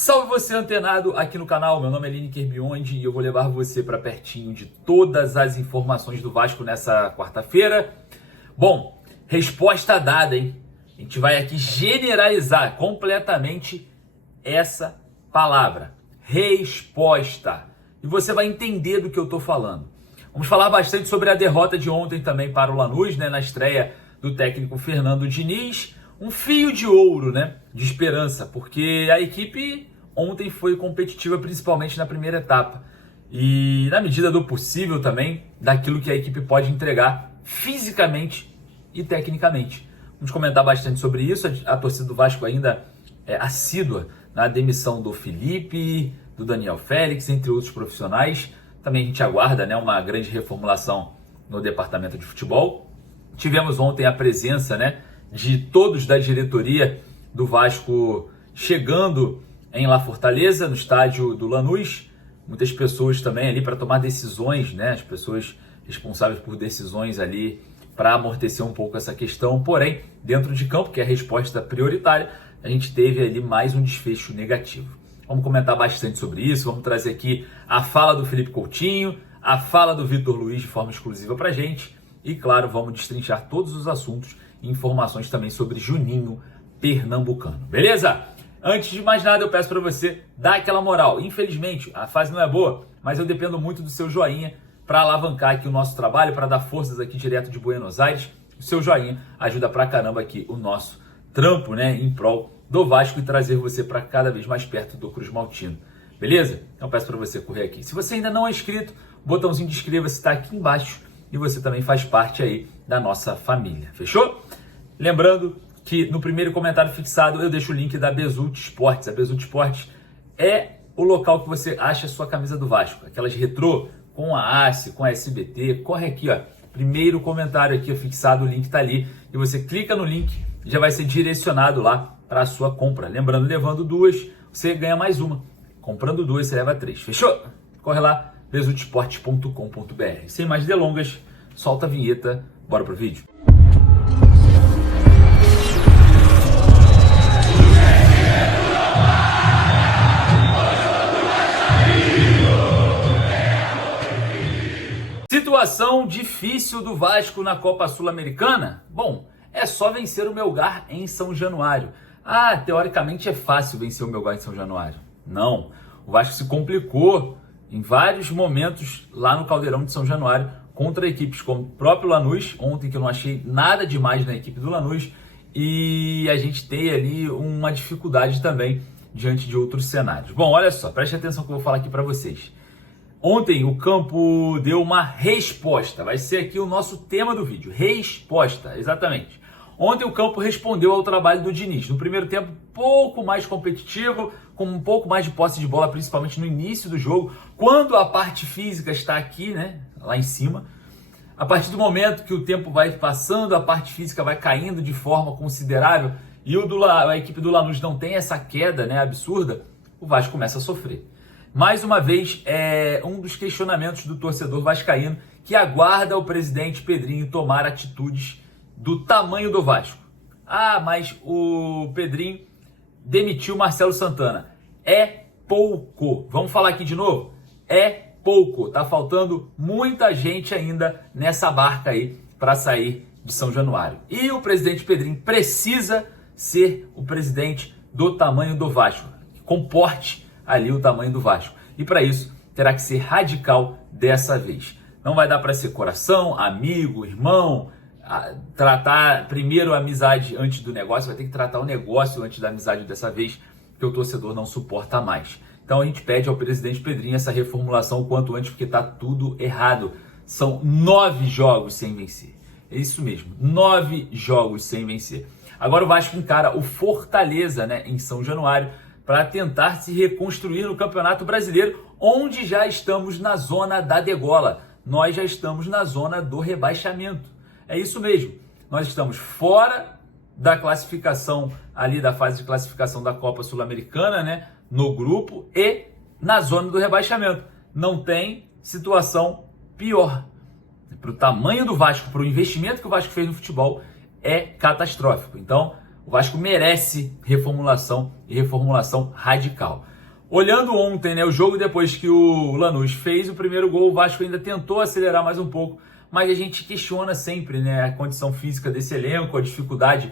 Salve você antenado aqui no canal, meu nome é Lineker Biondi e eu vou levar você para pertinho de todas as informações do Vasco nessa quarta-feira. Bom, resposta dada, hein? A gente vai aqui generalizar completamente essa palavra, resposta. E você vai entender do que eu tô falando. Vamos falar bastante sobre a derrota de ontem também para o Lanús, né, na estreia do técnico Fernando Diniz. Um fio de ouro, né, de esperança, porque a equipe ontem foi competitiva, principalmente na primeira etapa. E na medida do possível também, daquilo que a equipe pode entregar fisicamente e tecnicamente. Vamos comentar bastante sobre isso. A torcida do Vasco ainda é assídua na demissão do Felipe, do Daniel Félix, entre outros profissionais. Também a gente aguarda, né, uma grande reformulação no departamento de futebol. Tivemos ontem a presença, né, de todos da diretoria do Vasco chegando em La Fortaleza, no estádio do Lanús. Muitas pessoas também ali para tomar decisões, né? As pessoas responsáveis por decisões ali para amortecer um pouco essa questão. Porém, dentro de campo, que é a resposta prioritária, a gente teve ali mais um desfecho negativo. Vamos comentar bastante sobre isso, vamos trazer aqui a fala do Felipe Coutinho, a fala do Vitor Luiz de forma exclusiva para a gente. E claro, vamos destrinchar todos os assuntos e informações também sobre Juninho Pernambucano. Beleza? Antes de mais nada, eu peço para você dar aquela moral. Infelizmente, a fase não é boa, mas eu dependo muito do seu joinha para alavancar aqui o nosso trabalho, para dar forças aqui direto de Buenos Aires. O seu joinha ajuda pra caramba aqui o nosso trampo, né, em prol do Vasco e trazer você para cada vez mais perto do Cruz Maltino. Beleza? Então eu peço para você correr aqui. Se você ainda não é inscrito, o botãozinho de inscreva-se está aqui embaixo e você também faz parte aí da nossa família. Fechou? Lembrando que no primeiro comentário fixado eu deixo o link da Bezult Esportes. A Bezult Esportes é o local que você acha a sua camisa do Vasco. Aquelas retrô com a ACE, com a SBT. Corre aqui, ó. Primeiro comentário aqui fixado, o link tá ali. E você clica no link e já vai ser direcionado lá para a sua compra. Lembrando, levando duas, você ganha mais uma. Comprando duas, você leva três. Fechou? Corre lá, bezultesportes.com.br. Sem mais delongas, solta a vinheta. Bora pro vídeo. Situação difícil do Vasco na Copa Sul-Americana? Bom, é só vencer o Melgar em São Januário. Teoricamente é fácil vencer o Melgar em São Januário. Não, o Vasco se complicou em vários momentos lá no Caldeirão de São Januário contra equipes como o próprio Lanús, ontem que eu não achei nada demais na equipe do Lanús, e a gente tem ali uma dificuldade também diante de outros cenários. Bom, olha só, preste atenção que eu vou falar aqui para vocês. Ontem o campo deu uma resposta, vai ser aqui o nosso tema do vídeo, resposta, exatamente. Ontem o campo respondeu ao trabalho do Diniz. No primeiro tempo, pouco mais competitivo, com um pouco mais de posse de bola, principalmente no início do jogo, quando a parte física está aqui, né, lá em cima. A partir do momento que o tempo vai passando, a parte física vai caindo de forma considerável e a equipe do Lanús não tem essa queda, né, absurda, o Vasco começa a sofrer. Mais uma vez, é um dos questionamentos do torcedor vascaíno que aguarda o presidente Pedrinho tomar atitudes do tamanho do Vasco. Mas o Pedrinho demitiu Marcelo Santana. É pouco. Vamos falar aqui de novo? É pouco. Tá faltando muita gente ainda nessa barca aí para sair de São Januário. E o presidente Pedrinho precisa ser o presidente do tamanho do Vasco, que comporte ali o tamanho do Vasco. E para isso, terá que ser radical dessa vez. Não vai dar para ser coração, amigo, irmão, tratar primeiro a amizade antes do negócio, vai ter que tratar o negócio antes da amizade dessa vez, que o torcedor não suporta mais. Então a gente pede ao presidente Pedrinho essa reformulação o quanto antes, porque está tudo errado. São 9 jogos sem vencer. É isso mesmo, 9 jogos sem vencer. Agora o Vasco encara o Fortaleza, né, em São Januário, para tentar se reconstruir no Campeonato Brasileiro, onde já estamos na zona da degola. Nós já estamos na zona do rebaixamento. É isso mesmo. Nós estamos fora da classificação, ali da fase de classificação da Copa Sul-Americana, né, no grupo, e na zona do rebaixamento. Não tem situação pior. Para o tamanho do Vasco, para o investimento que o Vasco fez no futebol, é catastrófico. Então, O Vasco merece reformulação e reformulação radical. Olhando ontem, né, o jogo depois que o Lanús fez o primeiro gol, o Vasco ainda tentou acelerar mais um pouco, mas a gente questiona sempre, né, a condição física desse elenco, a dificuldade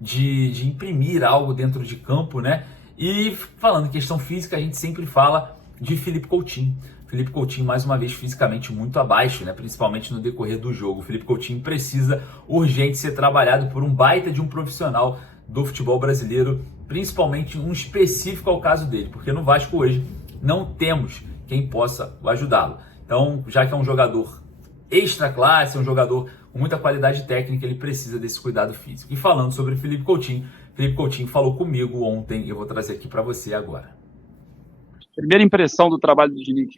de imprimir algo dentro de campo, né? E falando em questão física, a gente sempre fala de Felipe Coutinho. Felipe Coutinho, mais uma vez, fisicamente muito abaixo, né? Principalmente no decorrer do jogo. O Felipe Coutinho precisa urgente ser trabalhado por um baita de um profissional do futebol brasileiro, principalmente um específico ao caso dele, porque no Vasco hoje não temos quem possa ajudá-lo. Então, já que é um jogador extra classe, é um jogador com muita qualidade técnica, ele precisa desse cuidado físico. E falando sobre Felipe Coutinho falou comigo ontem, eu vou trazer aqui para você agora. Primeira impressão do trabalho do Diniz?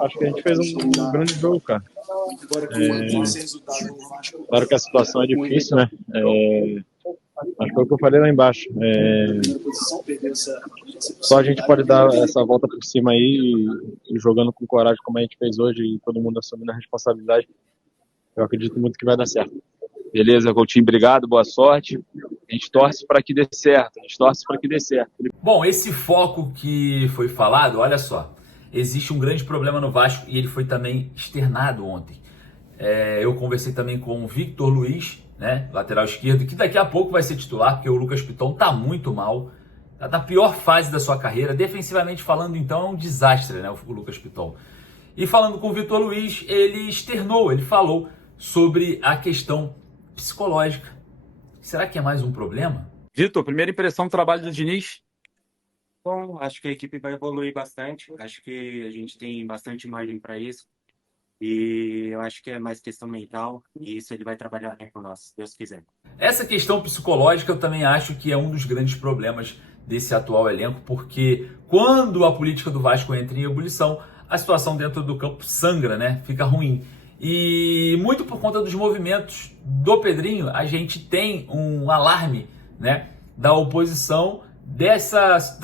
Acho que a gente fez um grande jogo, cara. Claro que a situação é difícil, né? Acho que foi o que eu falei lá embaixo. Só a gente pode dar essa volta por cima aí e jogando com coragem como a gente fez hoje e todo mundo assumindo a responsabilidade. Eu acredito muito que vai dar certo. Beleza, Coutinho, obrigado, boa sorte. A gente torce para que dê certo, Bom, esse foco que foi falado, olha só, existe um grande problema no Vasco e ele foi também externado ontem. Eu conversei também com o Victor Luiz, né, lateral esquerdo, que daqui a pouco vai ser titular, porque o Lucas Piton tá muito mal, tá na pior fase da sua carreira, defensivamente falando, então é um desastre, né, o Lucas Piton. E falando com o Victor Luiz, ele falou sobre a questão psicológica. Será que é mais um problema? Vitor, primeira impressão do trabalho do Diniz? Bom, acho que a equipe vai evoluir bastante, acho que a gente tem bastante margem para isso. E eu acho que é mais questão mental, e isso ele vai trabalhar com nós, se Deus quiser. Essa questão psicológica eu também acho que é um dos grandes problemas desse atual elenco, porque quando a política do Vasco entra em ebulição, a situação dentro do campo sangra, né? Fica ruim. E muito por conta dos movimentos do Pedrinho, a gente tem um alarme, né, da oposição da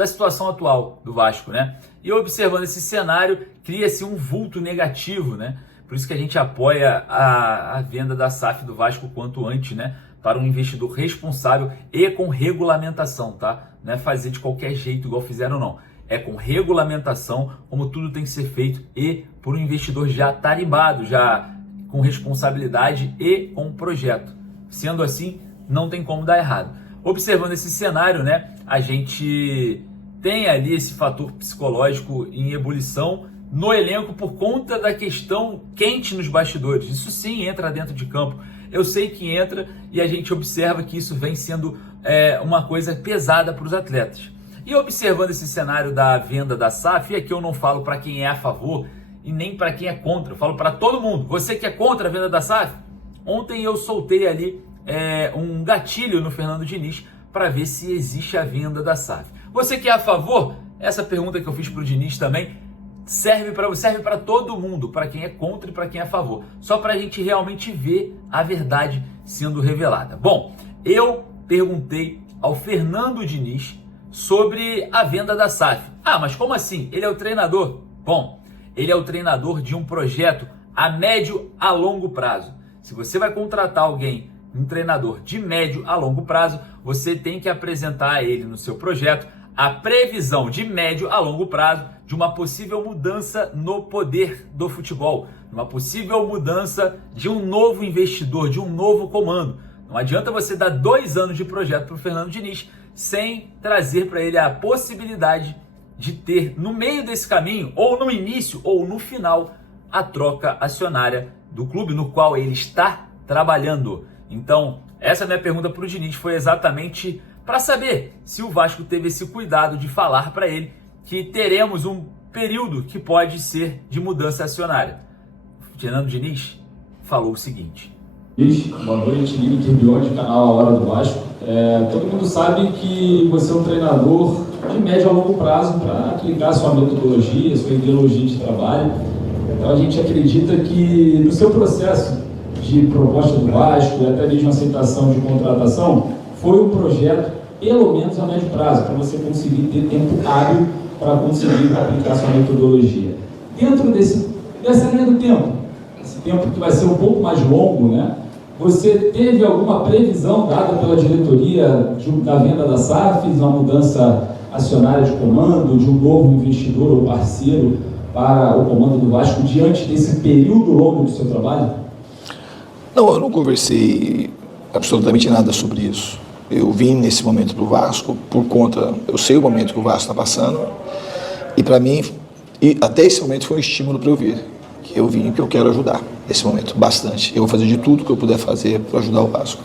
situação atual do Vasco, né? E observando esse cenário, cria-se um vulto negativo, né? Por isso que a gente apoia a venda da SAF do Vasco quanto antes, né? Para um investidor responsável e com regulamentação, tá? Não é fazer de qualquer jeito igual fizeram, não. É com regulamentação, como tudo tem que ser feito, e por um investidor já tarimbado, já com responsabilidade e com projeto. Sendo assim, não tem como dar errado. Observando esse cenário, né, a gente tem ali esse fator psicológico em ebulição no elenco por conta da questão quente nos bastidores. Isso sim entra dentro de campo. Eu sei que entra e a gente observa que isso vem sendo uma coisa pesada para os atletas. E observando esse cenário da venda da SAF, e aqui eu não falo para quem é a favor e nem para quem é contra, eu falo para todo mundo. Você que é contra a venda da SAF, ontem eu soltei ali um gatilho no Fernando Diniz para ver se existe a venda da SAF. Você que é a favor, essa pergunta que eu fiz para o Diniz também serve para todo mundo, para quem é contra e para quem é a favor, só para a gente realmente ver a verdade sendo revelada. Bom, eu perguntei ao Fernando Diniz sobre a venda da SAF. Ah, mas como assim? Ele é o treinador? Bom, ele é o treinador de um projeto a médio a longo prazo. Se você vai contratar alguém, um treinador de médio a longo prazo, você tem que apresentar a ele no seu projeto a previsão de médio a longo prazo de uma possível mudança no poder do futebol, uma possível mudança de um novo investidor, de um novo comando. Não adianta você dar 2 anos de projeto para o Fernando Diniz sem trazer para ele a possibilidade de ter no meio desse caminho, ou no início ou no final, a troca acionária do clube no qual ele está trabalhando. Então, essa minha pergunta para o Diniz foi exatamente para saber se o Vasco teve esse cuidado de falar para ele que teremos um período que pode ser de mudança acionária. Fernando Diniz falou o seguinte: Boa noite, Lino Turbion, de canal A Hora do Vasco. Todo mundo sabe que você é um treinador de médio a longo prazo para aplicar sua metodologia, sua ideologia de trabalho. Então a gente acredita que no seu processo de proposta do Vasco e até mesmo aceitação de contratação, foi um projeto pelo menos a médio prazo, para você conseguir ter tempo hábil para conseguir aplicar sua metodologia. Dentro dessa linha do tempo, esse tempo que vai ser um pouco mais longo, né? Você teve alguma previsão dada pela diretoria da venda da SAF, de uma mudança acionária de comando, de um novo investidor ou parceiro para o comando do Vasco diante desse período longo do seu trabalho? Não, eu não conversei absolutamente nada sobre isso. Eu vim nesse momento para o Vasco por conta, eu sei o momento que o Vasco está passando e para mim, até esse momento foi um estímulo para eu vir. Que eu vim, que eu quero ajudar nesse momento, bastante. Eu vou fazer de tudo que eu puder fazer para ajudar o Vasco.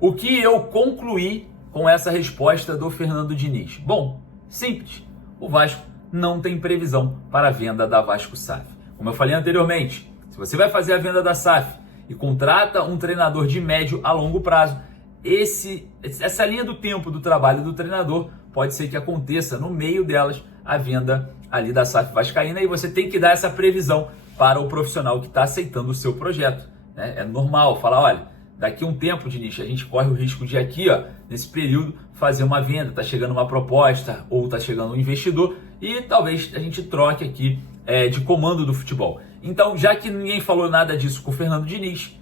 O que eu concluí com essa resposta do Fernando Diniz? Bom, simples. O Vasco não tem previsão para a venda da Vasco SAF. Como eu falei anteriormente, se você vai fazer a venda da SAF e contrata um treinador de médio a longo prazo, essa linha do tempo do trabalho do treinador pode ser que aconteça no meio delas a venda ali da SAF vascaína e você tem que dar essa previsão para o profissional que está aceitando o seu projeto, né? É normal falar, olha, daqui a um tempo, Diniz, a gente corre o risco de aqui, ó, nesse período, fazer uma venda, está chegando uma proposta ou está chegando um investidor e talvez a gente troque aqui de comando do futebol. Então, já que ninguém falou nada disso com o Fernando Diniz,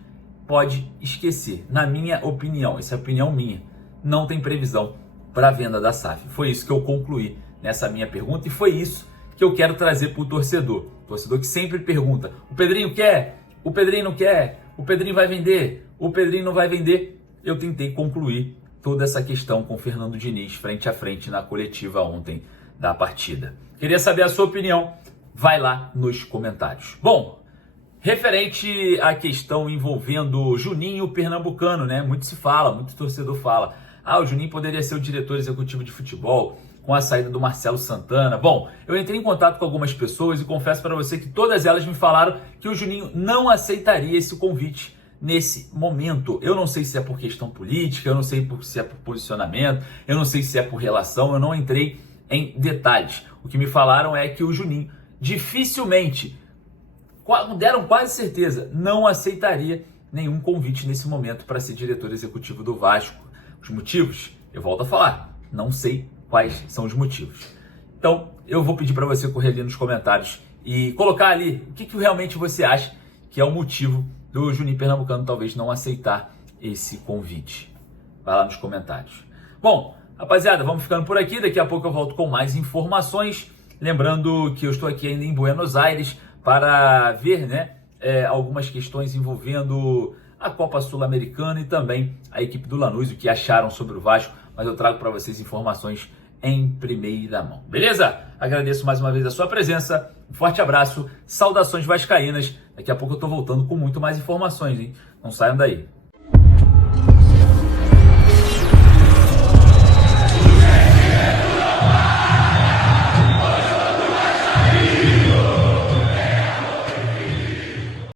pode esquecer. Na minha opinião, essa é a opinião minha, não tem previsão para a venda da SAF. Foi isso que eu concluí nessa minha pergunta e foi isso que eu quero trazer para o torcedor. O torcedor que sempre pergunta, o Pedrinho quer? O Pedrinho não quer? O Pedrinho vai vender? O Pedrinho não vai vender? Eu tentei concluir toda essa questão com o Fernando Diniz frente a frente na coletiva ontem da partida. Queria saber a sua opinião? Vai lá nos comentários. Bom, referente à questão envolvendo Juninho Pernambucano, né? Muito se fala, muito torcedor fala. O Juninho poderia ser o diretor executivo de futebol com a saída do Marcelo Santana. Bom, eu entrei em contato com algumas pessoas e confesso para você que todas elas me falaram que o Juninho não aceitaria esse convite nesse momento. Eu não sei se é por questão política, eu não sei se é por posicionamento, eu não sei se é por relação, eu não entrei em detalhes. O que me falaram é que o Juninho dificilmente, deram quase certeza, não aceitaria nenhum convite nesse momento para ser diretor executivo do Vasco. Os motivos, eu volto a falar, não sei quais são os motivos. Então, eu vou pedir para você correr ali nos comentários e colocar ali o que realmente você acha que é o motivo do Juninho Pernambucano talvez não aceitar esse convite. Vai lá nos comentários. Bom, rapaziada, vamos ficando por aqui. Daqui a pouco eu volto com mais informações. Lembrando que eu estou aqui ainda em Buenos Aires para ver, né, algumas questões envolvendo a Copa Sul-Americana e também a equipe do Lanús, o que acharam sobre o Vasco, mas eu trago para vocês informações em primeira mão. Beleza? Agradeço mais uma vez a sua presença, um forte abraço, saudações vascaínas. Daqui a pouco eu tô voltando com muito mais informações, hein? Não saiam daí.